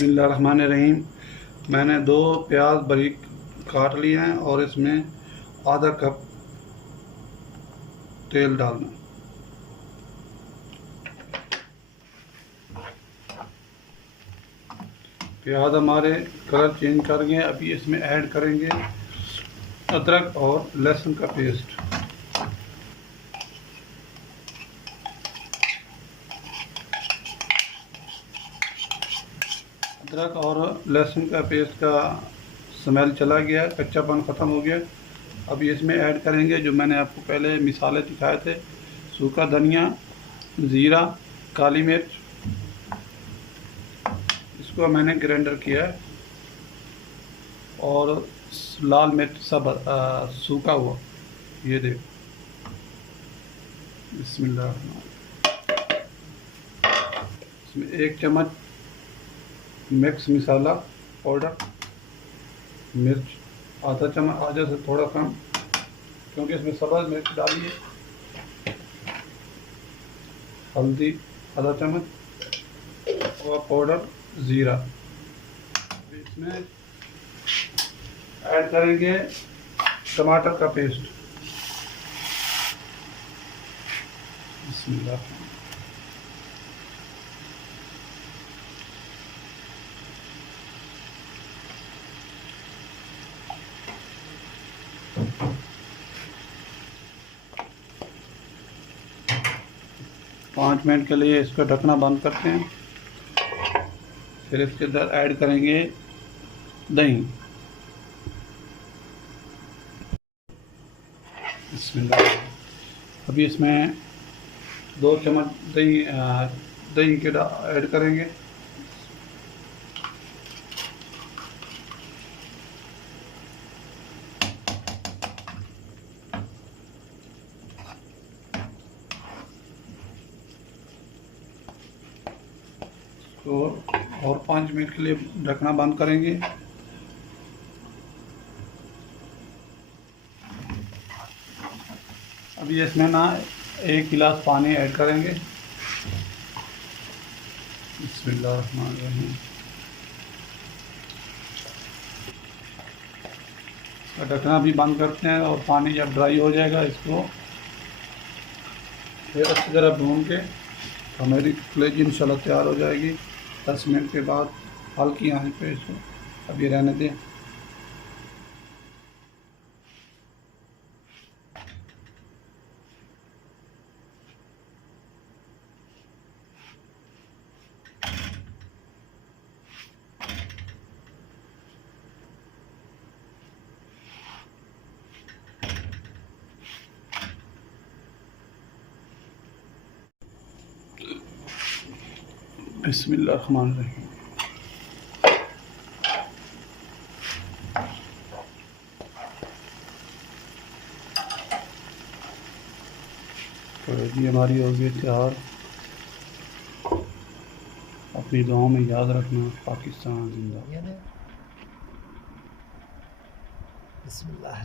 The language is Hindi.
बिस्मिल्लाहिर्रहमानिर्रहीम। मैंने 2 प्याज बारीक काट लिए हैं और इसमें आधा कप तेल डालना। प्याज हमारे कलर चेंज कर गए। अभी इसमें ऐड करेंगे अदरक और लहसुन का पेस्ट। अदरक और लहसुन का पेस्ट का स्मेल चला गया, कच्चापन ख़त्म हो गया। अभी इसमें ऐड करेंगे जो मैंने आपको पहले मिसाले दिखाए थे, सूखा धनिया, ज़ीरा, काली मिर्च। इसको मैंने ग्राइंडर किया है और लाल मिर्च सब सूखा हुआ, ये देखो। बिस्मिल्लाह। इसमें 1 चम्मच मिक्स मसाला पाउडर, मिर्च आधा चम्मच, आधे से थोड़ा कम क्योंकि इसमें सब्ज़ मिर्च डाली है। हल्दी आधा चम्मच और पाउडर ज़ीरा। इसमें ऐड करेंगे टमाटर का पेस्ट। बिस्मिल्लाह। पाँच मिनट के लिए इसका ढकना बंद करते हैं। फिर इसके अंदर ऐड करेंगे दही। बिस्मिल्लाह। अभी इसमें 2 चम्मच दही के ऐड करेंगे। और 5 मिनट के लिए ढकना बंद करेंगे। अभी इसमें ना 1 गिलास पानी ऐड करेंगे। बिस्मिल्लाहिर्रहमानिर्रहीम। इसका ढकना भी बंद करते हैं और पानी जब ड्राई हो जाएगा इसको फिर अच्छी तरह भून के हमारी कलेजी इंशाल्लाह तैयार हो जाएगी। 10 मिनट के बाद हल्की आंच पे इसको अभी रहने दें। बिस्मिल्लाहिर्रहमानिर्रहीम। कलेजी हमारी हो गई तैयार। अपनी दुआओं में याद रखना। पाकिस्तान जिंदाबाद। बिस्मिल्लाह।